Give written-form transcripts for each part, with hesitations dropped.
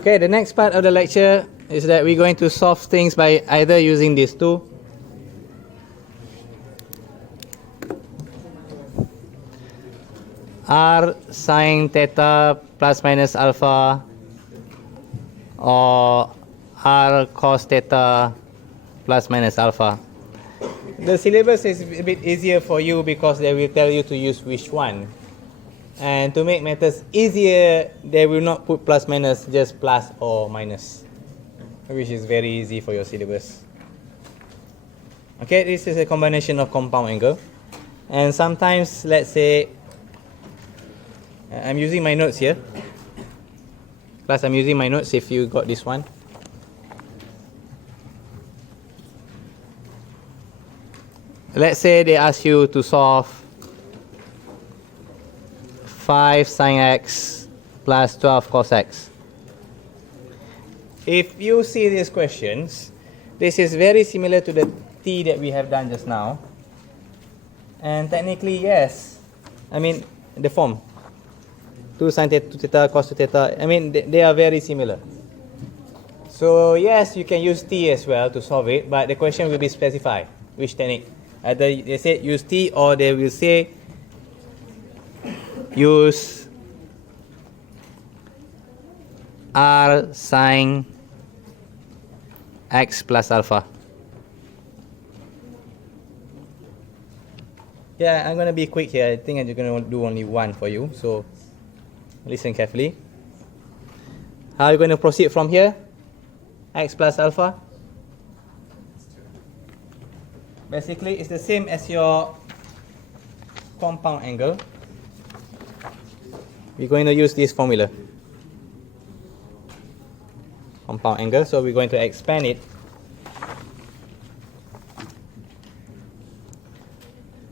Okay, the next part of the lecture is that we're going to solve things by either using these two. R sine theta plus minus alpha or R cos theta plus minus alpha. The syllabus is a bit easier for you because they will tell you to use which one. And to make matters easier, they will not put plus minus, just plus or minus, which is very easy for your syllabus. Okay, this is a combination of compound angle. And sometimes, let's say, I'm using my notes here. Plus, I'm using my notes if you got this one. Let's say they ask you to solve 5 sine x plus 12 cos x. If you see these questions, this is very similar to the T that we have done just now. And technically, yes. I mean, the form. 2 sine theta, cos theta. I mean, they are very similar. So, yes, you can use T as well to solve it, but the question will be specified. Which technique? Either they say use T or they will say use R sine x plus alpha. Yeah, I'm going to be quick here. I think I'm going to do only one for you. So listen carefully. How are you going to proceed from here? X plus alpha. Basically, it's the same as your compound angle. We're going to use this formula. Compound angle. So we're going to expand it.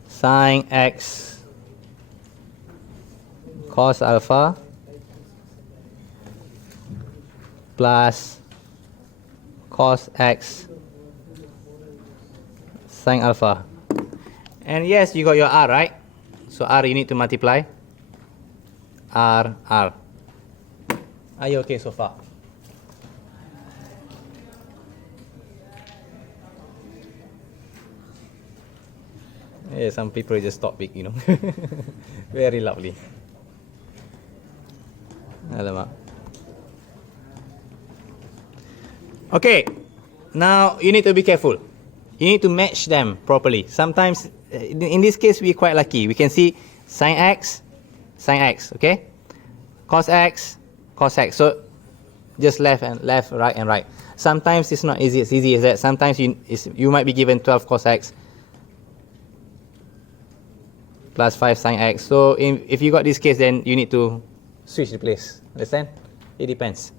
Sine x cos alpha plus cos x sine alpha. And yes, you got your R, right? So R you need to multiply. R. Are you okay so far? Yeah, some people just talk big, you know. Very loudly. Alamak. Okay, now you need to be careful. You need to match them properly. Sometimes, in this case, we're quite lucky. We can see sine x, okay? Cos x, cos x. So, just left, right, and right. Sometimes it's not easy as easy as that. Sometimes you might be given 12 cos x plus 5 sine x. So, if you got this case, then you need to switch the place. Understand? It depends.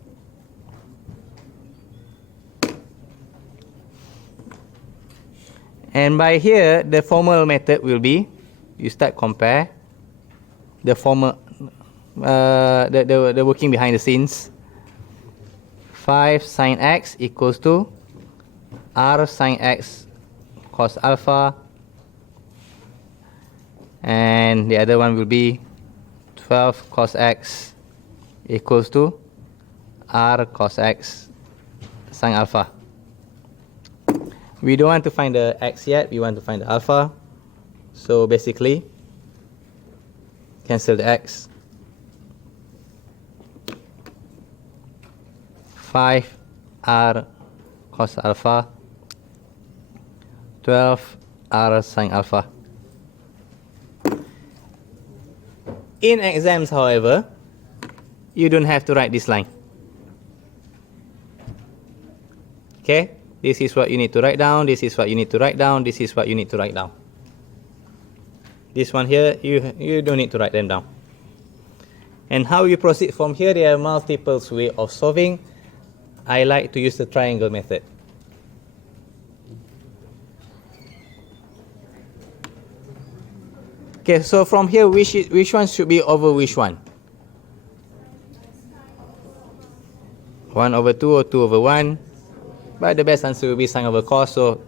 And by here, the formal method will be, you start compare the formal, the working behind the scenes. 5 sine x equals to R sine x cos alpha, and the other one will be 12 cos x equals to R cos x sine alpha. We don't want to find the x yet, we want to find the alpha. So basically, cancel the x. 5 R cos alpha, 12 R sine alpha. In exams, however, you don't have to write this line. Okay? This is what you need to write down, this is what you need to write down, this is what you need to write down. This one here, you don't need to write them down. And how you proceed from here, there are multiple ways of solving. I like to use the triangle method. Okay, so from here, which one should be over which one? 1 over 2 or 2 over 1? But the best answer will be sine over cos, so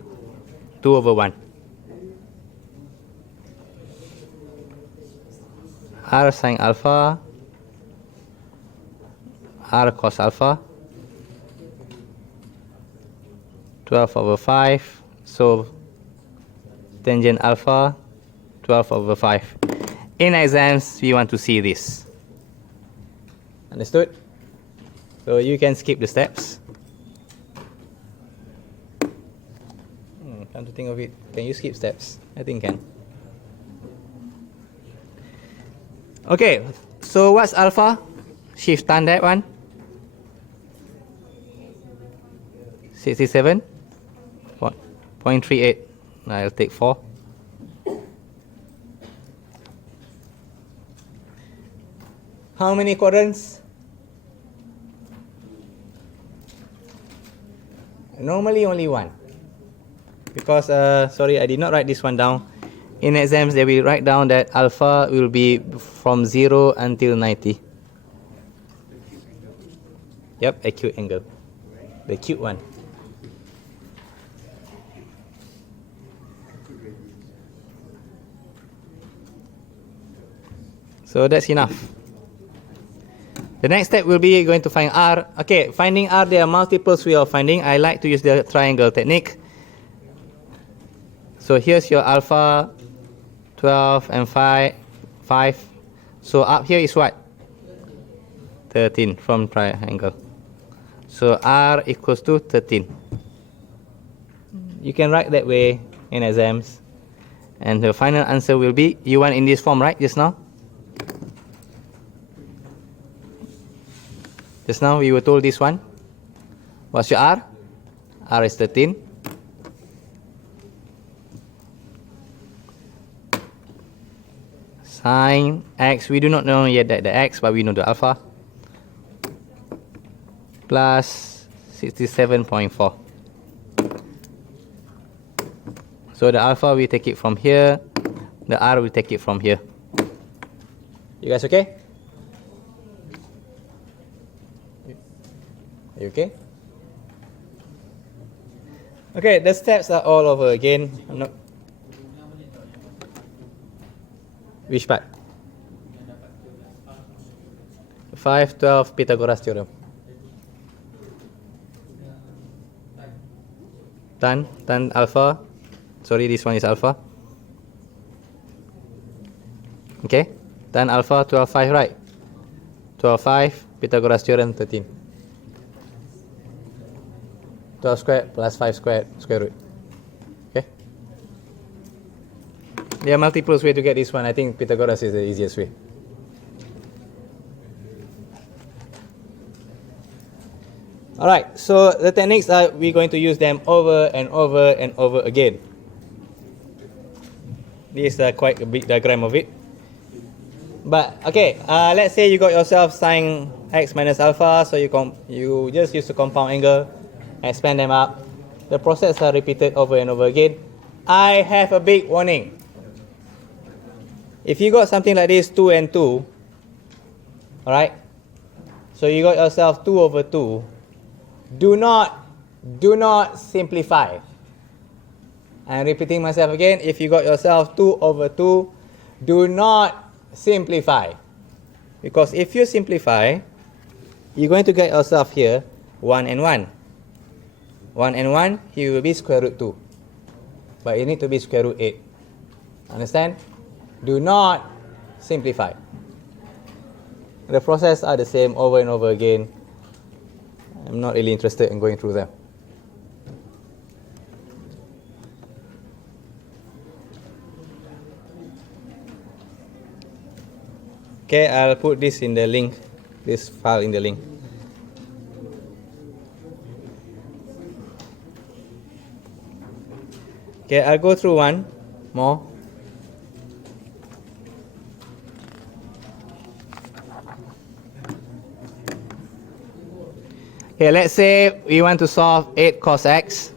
2 over 1. R sine alpha, R cos alpha. 12 over 5. So tangent alpha 12 over 5. In exams, we want to see this. Understood? So you can skip the steps. Come to think of it, can you skip steps? I think can. Okay, so what's alpha? Shift tan that one. 67.38. I'll take 4. How many quadrants? Normally only one. Because, sorry, I did not write this one down. In exams, they will write down that alpha will be from 0 until 90. Yep, acute angle. The cute one. So that's enough. The next step will be going to find R. Okay, finding R, there are multiple ways of finding. I like to use the triangle technique. So here's your alpha, 12 and 5. So up here is what? 13 from triangle. So R equals to 13. You can write that way in exams. And the final answer will be, you want in this form, right, just now? Just now we were told this one. What's your R? R is 13. Sine x, we do not know yet that the x, but we know the alpha. Plus 67.4. So the alpha, we take it from here. The R, we take it from here. You guys okay? Are you okay? Okay, the steps are all over again. I'm not. Which part? 512 Pythagoras theorem. Tan alpha. Sorry, this one is alpha. Okay, tan alpha 12.5, right? 12.5 Pythagoras theorem 13. 12 squared plus 5 squared square root. Okay. There are multiple ways to get this one. I think Pythagoras is the easiest way. Alright, so the techniques are we're going to use them over and over and over again. This is quite a big diagram of it. But okay, let's say you got yourself sine x minus alpha, so you just use the compound angle, expand them up. The process are repeated over and over again. I have a big warning. If you got something like this, 2 and 2, alright? So you got yourself 2 over 2. Do not simplify. I'm repeating myself again. If you got yourself 2 over 2, do not simplify. Because if you simplify, you're going to get yourself here 1 and 1. 1 and 1, here will be square root 2. But it need to be square root 8. Understand? Do not simplify. The process are the same over and over again. I'm not really interested in going through them. Okay, I'll put this in the link, this file in the link. Okay, I'll go through one more. Okay, let's say we want to solve 8 cos x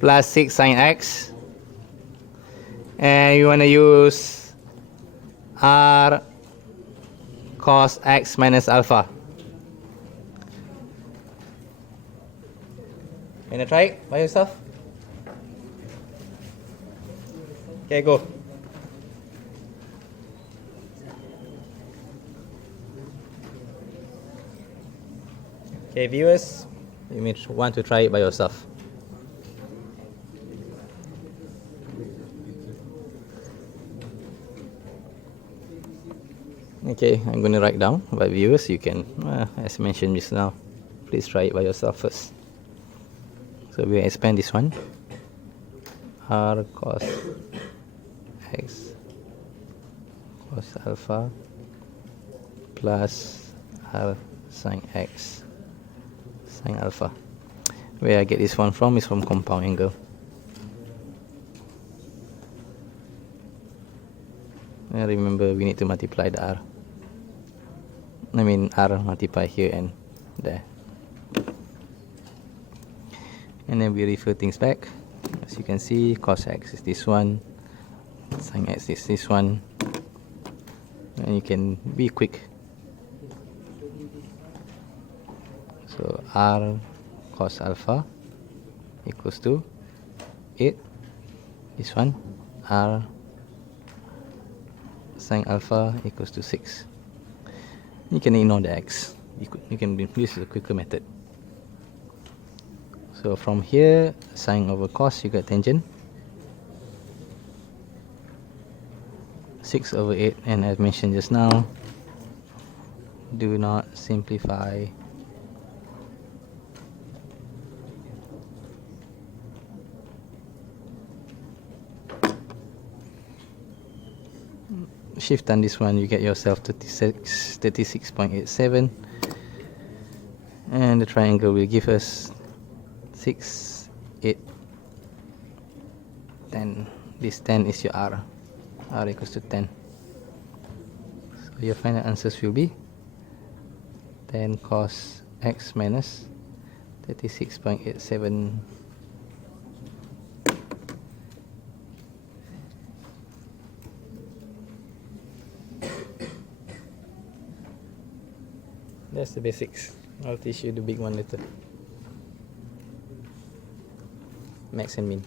plus 6 sin x. And you want to use r cos x minus alpha. Wanna try it by yourself? Okay, go. Okay, viewers, you may want to try it by yourself. Okay, I'm going to write down, but viewers, you can, as mentioned just now, please try it by yourself first. So we expand this one, r cos x cos alpha plus r sin x sin alpha. Where I get this one from is from compound angle. And remember, we need to multiply the r. I mean r multiply here and there. And then we refer things back. As you can see, cos x is this one, sin x is this one, and you can be quick. So r cos alpha equals to 8, this one, r sin alpha equals to 6. You can ignore the x. You can use the quicker method. So from here, sine over cos, you get tangent 6 over 8, and as mentioned just now, do not simplify. Shift on this one, you get yourself 36.87, and the triangle will give us 6, 8, 10. This 10 is your r equals to 10. So your final answers will be 10 cos x minus 36.87. That's the basics. I'll teach you the big one later. Max and min.